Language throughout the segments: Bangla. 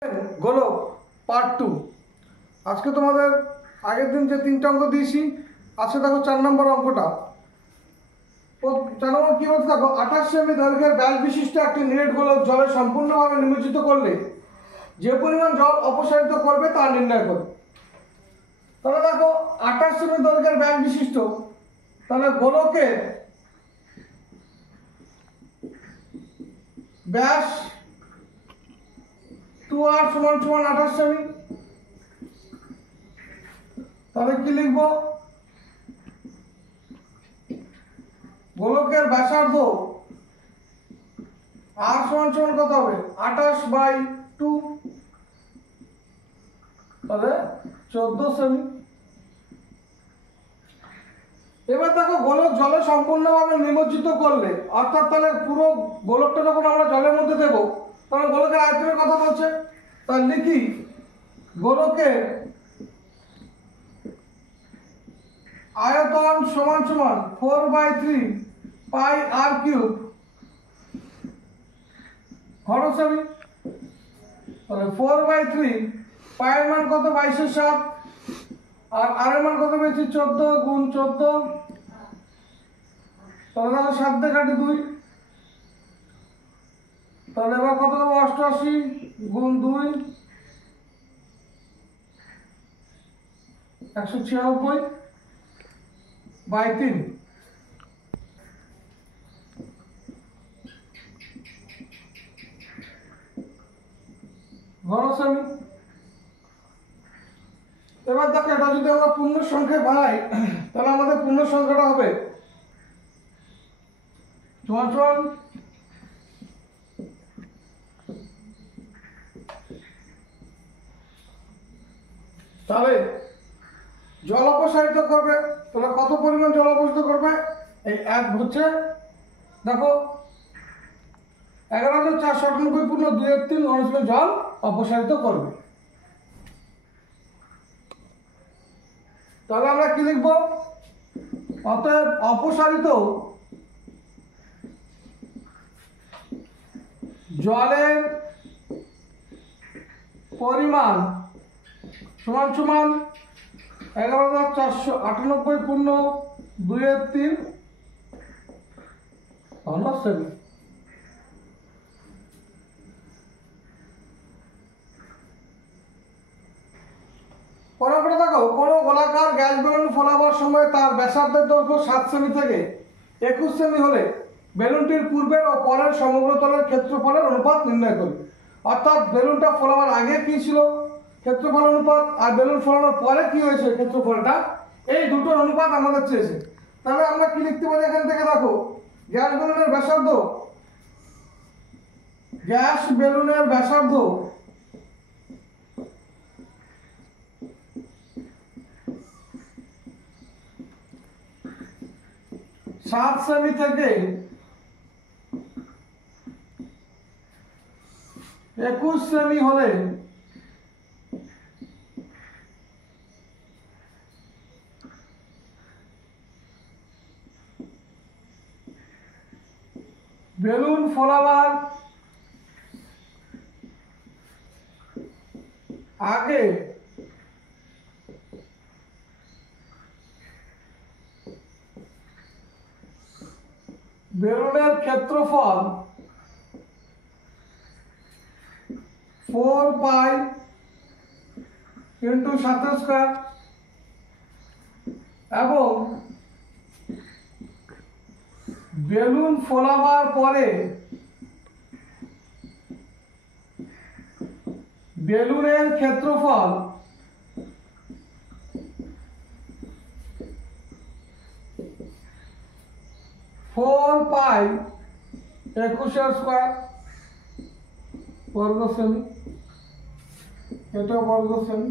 গোলক পার্ট 2। আজকে তোমাদের আগের দিন যে 3টা অঙ্ক দিয়েছি, আজকে দেখো 4 নম্বর অঙ্কটা। 4 নম্বর কি বলছে দেখো, 28 সেমি দৈর্ঘ্যের ব্যাস বিশিষ্ট একটি নিরেট গোলক জলে সম্পূর্ণভাবে নিমজ্জিত করলে যে পরিমাণ জল অপসারিত করবে তা নির্ণয় করো। তাহলে দেখো 28 সেমি দৈর্ঘ্যের ব্যাস বিশিষ্ট, তাহলে গোলকের ব্যাস 2r সমান 28 সেমি। তাহলে কি লিখব, গোলকের ব্যাসার্ধ r সমান কত হবে 28/2, তাহলে 14 সেমি। এবার দেখো গোলক জলে সম্পূর্ণভাবে নিমজ্জিত করলে, অর্থাৎ তাহলে পুরো গোলকটা যখন আমরা জলের মধ্যে দেব তখন গোলকের আয়তনের কথা বলছে। তাহলে লিখি গোলকের আয়তন সমান 4/3 পাই r কিউব ঘন সেমি। তাহলে 4/3 পাই এর মান কত 22/7, আর r এর মান কত পেয়েছি 14 গুণ 14, তাহলে দেখো 7 দিয়ে কাটি 2, তাহলে এবার কত দেবো 88 গুণ 2 196/3 ঘন সেমি। এবার দেখো এটা যদি আমরা পূর্ণ সংখ্যায় বানাই তাহলে আমাদের পূর্ণ সংখ্যাটা হবে সমান তাহলে জল অপসারিত করবে, তাহলে কত পরিমাণ জল অপসারিত করবে, এই এক হচ্ছে দেখো 11,498 পূর্ণ 2/3 ঘনসেমি জল অপসারিত করবে। তাহলে আমরা কি লিখব, অতএব অপসারিত জলের পরিমাণ সমান 11,498 পূর্ণ 2/3 ঘনসেমি। পরে দেখো কোনো গোলাকার গ্যাস বেলুন ফোলাবার সময় তার ব্যাসার্ধের দৈর্ঘ্য 7 সেমি থেকে 21 সেমি হলে বেলুনটির পূর্বের ও পরের সমগ্র তলের ক্ষেত্রফলের অনুপাত নির্ণয় করবে। অর্থাৎ বেলুনটা ফোলাবার আগে কি ছিল ক্ষেত্রফল অনুপাত, আর বেলুন ফোলানোর পরে কি হয়েছে ক্ষেত্রফলটা, এই দুটোর অনুপাত আমাদের চেয়েছে। তাহলে আমরা কি লিখতে পারি এখান থেকে দেখো, গ্যাস বেলুনের ব্যাসার্ধ 7 সেমি থেকে 21 সেমি হলে বেলুন ফোলাবার আগে বেলুনের ক্ষেত্রফল 4 পাই ইন্টু 7² এবং বেলুন ফোলাবার পরে বেলুনের ক্ষেত্রফল 4 পাই 21² বর্গ সেমি, এটা বর্গ সেমি।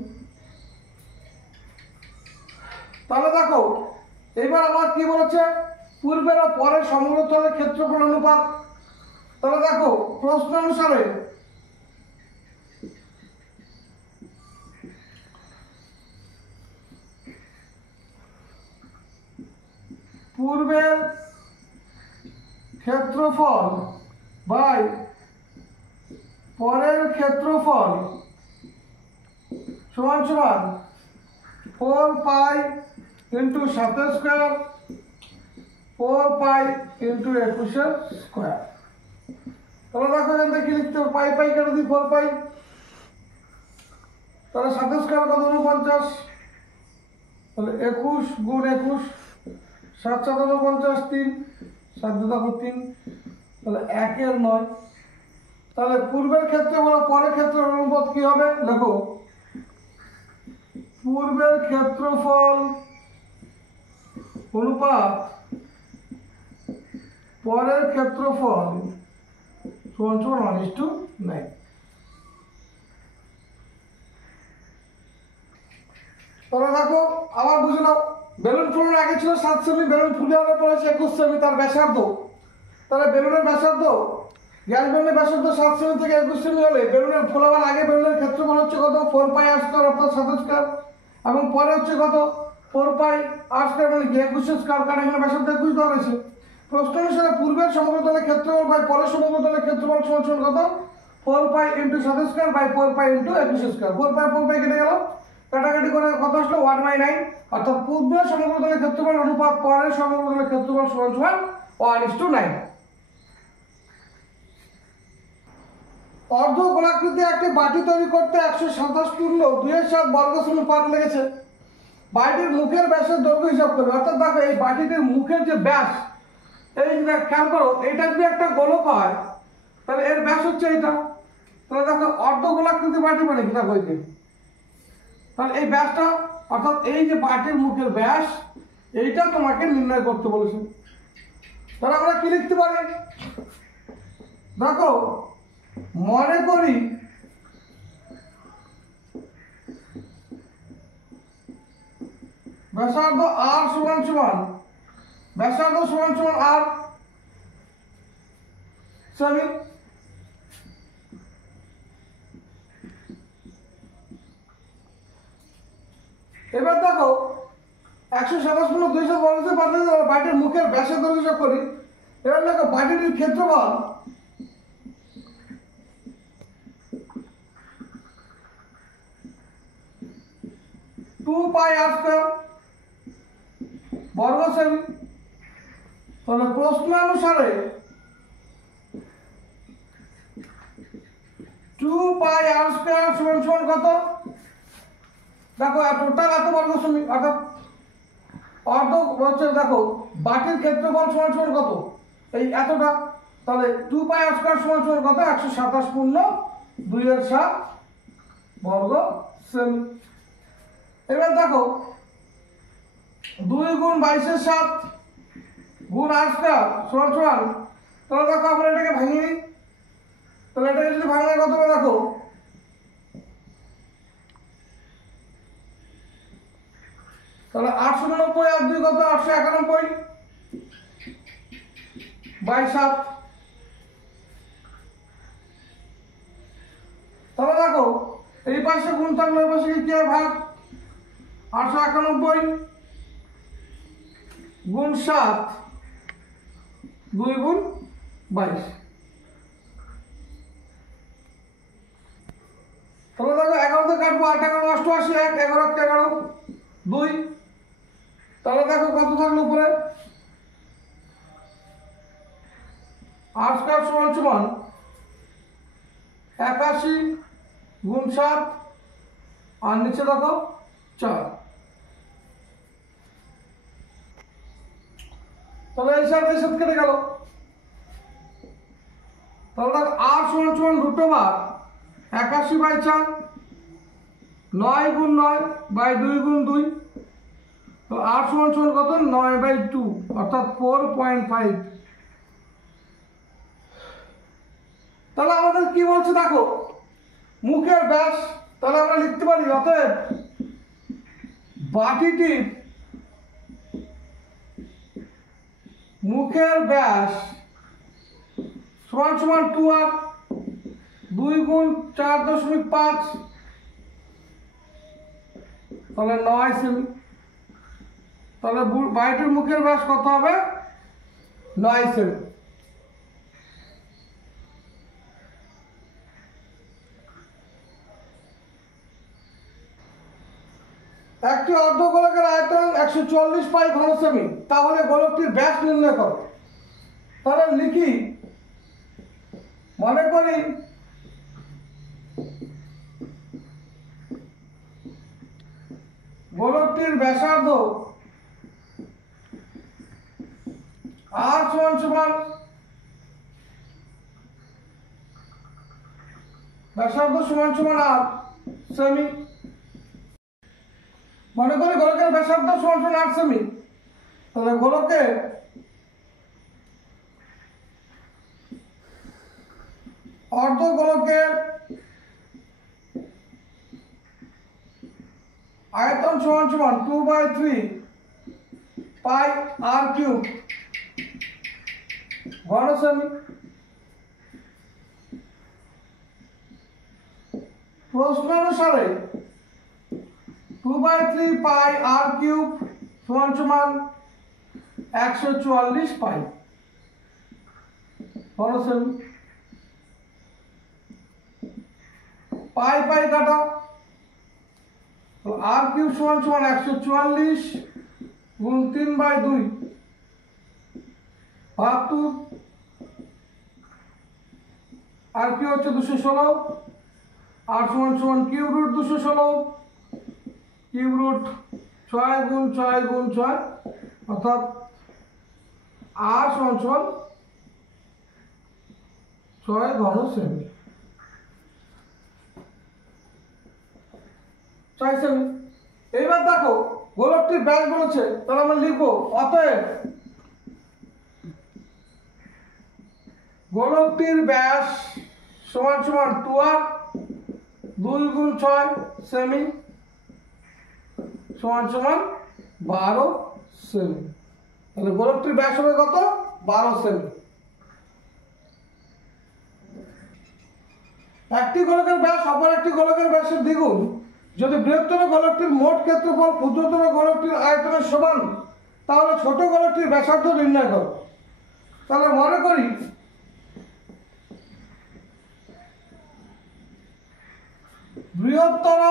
তাহলে দেখো এবার আমার কি বলেছে, পূর্বের ও পরের সমগ্র তলের ক্ষেত্রফল অনুপাত। তাহলে দেখো প্রশ্ন অনুসারে পূর্বের ক্ষেত্রফল বাই পরের ক্ষেত্রফল সমান সমান 4 pi into 7 square 4 pi into 21 square. তাহলে দেখো এখান কি লিখতে হবে, পাই পাই কেটে দিই 4 পাই, তাহলে 7 স্কোয়ার কত 49, তাহলে 21 গুণ 21, 7 7 49, 3 7 দেখো 3, তাহলে 1/9। তাহলে পূর্বের ক্ষেত্রে বলো পরের ক্ষেত্রের অনুপাত কি হবে, দেখো পূর্বের ক্ষেত্রফল অনুপাত পরের ক্ষেত্রফল সমান সমান 1:9। তাহলে দেখো আবার বুঝে নাও, বেলুন ফুলানোর আগে ছিল 7 সেমি, বেলুন ফুলানোর পরে 21 সেমি তার ব্যাসার্ধ। তাহলে বেলুনের ব্যাসার্ধ, গ্যাস বেলুনের ব্যাসার্ধ 7 সেমি থেকে 21 সেমি হলে বেলুনের ফোলাবার আগে বেলুনের ক্ষেত্রফল হচ্ছে কত 4 পাই আর স্কয়ার অর্থাৎ 7 স্কয়ার, এবং পরে হচ্ছে কত 4 পাই আর স্কয়ার মানে কি 21 স্কয়ার, কারণ এখানে ব্যাসার্ধ 21 দেওয়া হয়েছে। প্রশ্ন অনুসারে পূর্বের সমগ্রতলের ক্ষেত্রফল বাই পরের সমগ্রতলের ক্ষেত্রফল সমান সমান কত 4 pi into 7 square by 4 pi into 21 square. 4 pi কেটে গেল, কাটাকাটি করে কত আসলো 1/9, অর্থাৎ পূর্বের সমগ্রতলের ক্ষেত্রফল অনুপাত পরের সমগ্রতলের ক্ষেত্রফল সমান সমান 1:9। অর্ধ গোলাকৃতি একটি বাটি তৈরি করতে 127 পূর্ণ 2/7 বর্গ সেমি পাত লেগেছে। বাটির মুখের ব্যাসের দৈর্ঘ্য হিসাব করবে, অর্থাৎ দেখো এই বাটিটির মুখের যে ব্যাস, এই খেয়াল করো এটা যদি একটা গোলক হয় তাহলে এর ব্যাস হচ্ছে এইটা, তাহলে দেখো অর্ধ গোলাকৃতি বাটি মানে কি দেখো এই যে, তাহলে এই ব্যাসটা অর্থাৎ এই যে বাটির মুখের ব্যাস এইটা তোমাকে নির্ণয় করতে বলেছে। তাহলে আমরা কি লিখতে পারি, দেখো মনে করি ব্যাসার্ধ আর সমান সমান ব্যাসার্ধ সমান সমান আর সেমি। এবার দেখো 127 পূর্ণ 200 বর্গ সেমি পাত লেগেছে, বাটির মুখের ব্যাসের দৈর্ঘ্য হিসাব করি। এবার দেখো বাটিটির ক্ষেত্রফল টু পাই আর স্কয়ার বর্গ সেমি। তাহলে প্রশ্ন অনুসারে 2 পাই আর স্কয়ার সমান সমান কত, দেখো টোটাল এত বর্গ সেমি, অর্থাৎ অর্ধ হচ্ছে দেখো বাটির ক্ষেত্রফল সমান সমান কত এই এতটা, তাহলে 2 পাই আর স্কয়ার সমান সমান কত 127 পূর্ণ 2/7 বর্গ সেমি। এবার দেখো 2 গুণ 22/7 গুণ আর স্কয়ার সমান সমান, তাহলে দেখো আমরা এটাকে ভাঙিয়ে নিই, তাহলে এটাকে যদি ভাঙলে কত হবে দেখো, তাহলে 890 আর 2 কত 891 বাই 7। তাহলে দেখো এই পাশে গুণ থাকলে ওই পাশে কি হয় ভাগ, 891 গুণ 7 2 গুণ 22। তাহলে দেখো 11 তে কাটবো 8 11 88 1 11 11 2, তাহলে দেখো কত থাকলো উপরে আর স্কয়ার সমান সমান 81 গুণ 7 আর নিচে দেখো 4। তাহলে এই সাথে কেটে গেল, তাহলে দেখো আর সমান সমান √/81/4 9 গুণ 9 বাই 2 গুণ 2, তো আর সমান সমান কত 9/2 অর্থাৎ 4.5। তাহলে আমাদের কি বলছে দেখো মুখের ব্যাস, তাহলে আমরা লিখতে পারি অতএব বাটিটির মুখের ব্যাস সমান সমান 2r 2 গুণ 4.5, তাহলে 9 সেমি। তাহলে বাটির মুখের ব্যাস কত হবে 9 সেমি। একটি অর্ধগোলকের আয়তন 144 পাই ঘন সেমি, তাহলে গোলকটির ব্যাস নির্ণয় করো। তাহলে লিখি, মনে করি গোলকটির ব্যাসার্ধ r সমান ব্যাসার্ধ সমান r সেমি। মনে করি গোলকের ব্যাসার্ধ সমান r সেমি, তাহলে গোলকের অর্ধগোলকের আয়তন সমান 2/3 পাই r কিউব ঘন সেমি। প্রশ্ন অনুসারে 2/3 পাই r কিউব সমান 144 পাই ঘন সেমি। পাই পাই কাটা, তো r কিউব সমান 144 গুণ 3/2 ভাগ 2, আর কি হচ্ছে 216, r সমান কিউব রুট 216, কিউব রুট 6 গুণ 6 গুণ 6, অর্থাৎ r সমান 6 ঘন সেমি, 6 সেমি। এইবার দেখো গোলকটির ব্যাস বলেছে, তাহলে আমরা লিখবো অতএব গোলকটির ব্যাস সমান 2r 2 গুণ 6 সেমি সমান 12 সেমি। তাহলে গোলকটির ব্যাস হবে কত? 12 সেমি। একটি গোলকের ব্যাস অপর একটি গোলকের ব্যাসের দ্বিগুণ যদি বৃহত্তর গোলকটির মোট ক্ষেত্রফল ক্ষুদ্রতর গোলকটির আয়তনের সমান, তাহলে ছোট গোলকটির ব্যাসার্ধ নির্ণয় করো। তাহলে মনে করি বৃহত্তর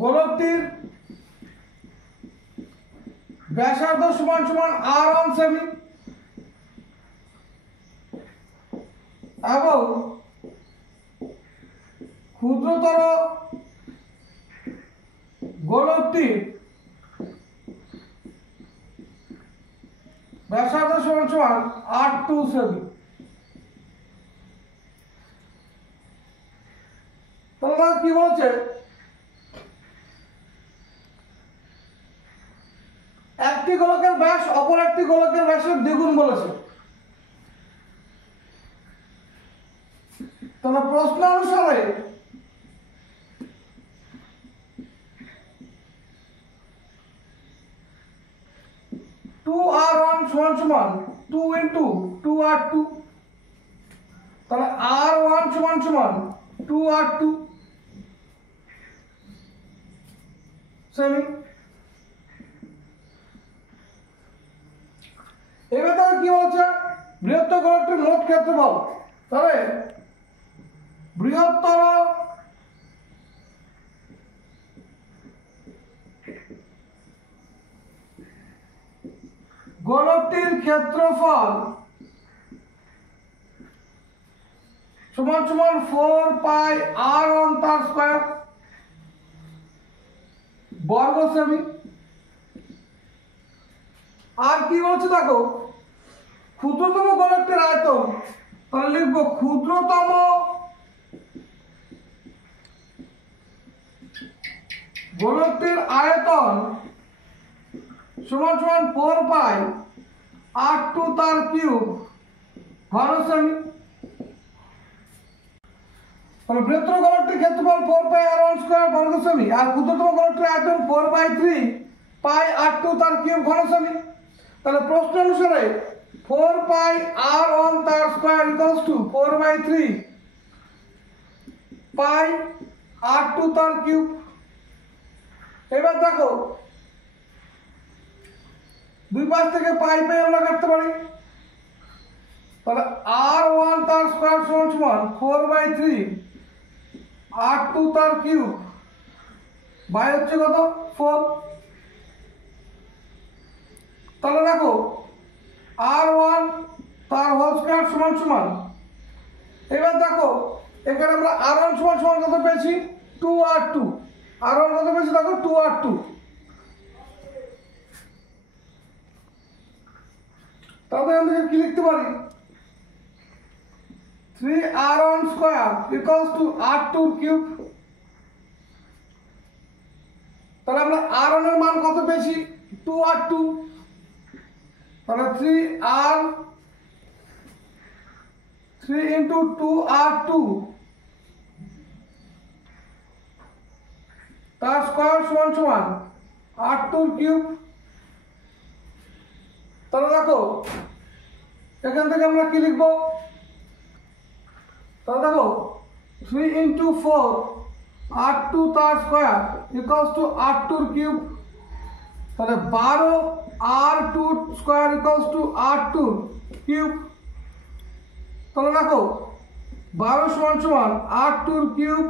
গোলকটির ব্যাসার্ধ সমান r1 সেমি এবং ক্ষুদ্রতর গোলকটির ব্যাসার্ধ সমান r2 সেমি। তাহলে কি বলছে, একটি গোলকের ব্যাস অপর একটি গোলকের ব্যাসের দ্বিগুণ বলেছে। তাহলে প্রশ্ন অনুসারে টু r1 সমান 2 into 2r2, তাহলে r1 সমান 2r2 সেমি। এবার তাহলে কি বলছে, বৃহত্তর গোলকটির মোট ক্ষেত্রফল, তাহলে বৃহত্তর গোলকটির ক্ষেত্রফল সমান 4 পাই r1 তার স্কয়ার বর্গ সেমি। আর কি বলছে দেখো, ক্ষুদ্রতম গোলকটির আয়তন, তাহলে লিখবো ক্ষুদ্রতম গোলকটির আয়তন সমান 4 পাই r2 তার কিউব ঘন সেমি। তাহলে বৃহত্তর গোলকটির ক্ষেত্রফল 4 পাই r1 স্কয়ার বর্গ সেমি, আর ক্ষুদ্রতম গোলকটির আয়তন 4/3 পাই r2 তার কিউব ঘন সেমি। তাহলে প্রশ্ন অনুসারে 4 পাই r1 তার square equals to 4/3 pi r2 তার কিউব। এবার দেখো দুই পাশ থেকে পাই পাই আমরা কাটতে পারি। তাহলে r1 তার স্কয়ার সমান সমান 4/3 r2 তার কিউব বাই হচ্ছে কত 4। তাহলে দেখো r1 তার হোল স্কয়ার সমান সমান, এবার দেখো এখানে আমরা r1 সমান সমান কত পেয়েছি 2r2, r1 কত পেয়েছি দেখো 2r2। তাহলে এখান থেকে কি লিখতে পারি 3r1 square equals to r2 cube. তাহলে আমরা r1 এর মান কত পেয়েছি 2r2, তাহলে 3 into 2r2 তার স্কয়ার সমান সমান r2 কিউব। তাহলে দেখো এখান থেকে আমরা কি লিখব, তাহলে দেখো 3 into 4 r2 তার square equals to r2 cube. তাহলে 12 r2 square equals to r2 cube. তাহলে দেখো 12 সমান সমান r2 cube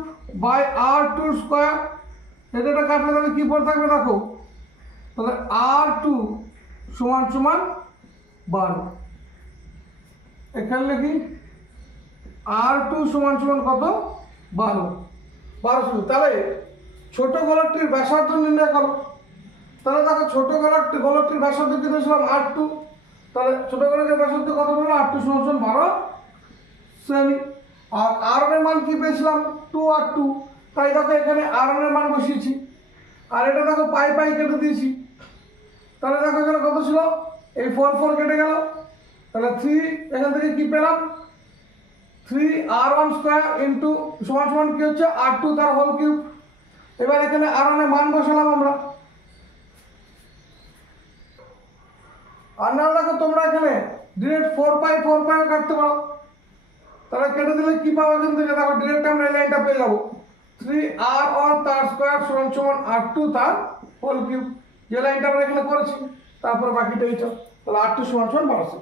by r2 square, এটা কাটলে তাহলে কি পড়ে থাকবে দেখো, তাহলে r2 সমান সমান 12। এখানে লিখি r2 সমান সমান কত 12। তাহলে ছোট গোলকটির ব্যাসার্ধ নির্ণয় করো। তাহলে দেখো ছোট গোলকটির ব্যাসার্ধ কি দিয়েছিলাম r2, তাহলে ছোট গোলকের ব্যাসার্ধ কত বলবো r2 সমান সমান 12 সেমি। আর r1 এর মান কি পেয়েছিলাম 2r2, তাই দেখো এখানে r1 এর মান বসিয়েছি, আর এটা দেখো পাই পাই কেটে দিয়েছি। তাহলে দেখো এখানে কত ছিল এই 4 4 কেটে গেল, তাহলে 3 এখান থেকে কি পেলাম 3r1 স্কয়ার ইন্টু সমান সমান কি হচ্ছে r2 তার হোল কিউব। এবার এখানে r1 এর মান বসালাম আমরা। আর না দেখো তোমরা এখানে ডিরেক্ট 4 পাই কাটতে পারো, তাহলে কেটে দিলে কি পাবো এখান থেকে দেখো ডিরেক্ট আমরা এই লাইনটা পেয়ে যাবো 3r1 তার স্কয়ার সমান সমান r2 তার হোল কিউব, যে লাইনটা আমরা এখানে করেছি। তারপর বাকিটা এইটা, তাহলে r2 সমান সমান 12।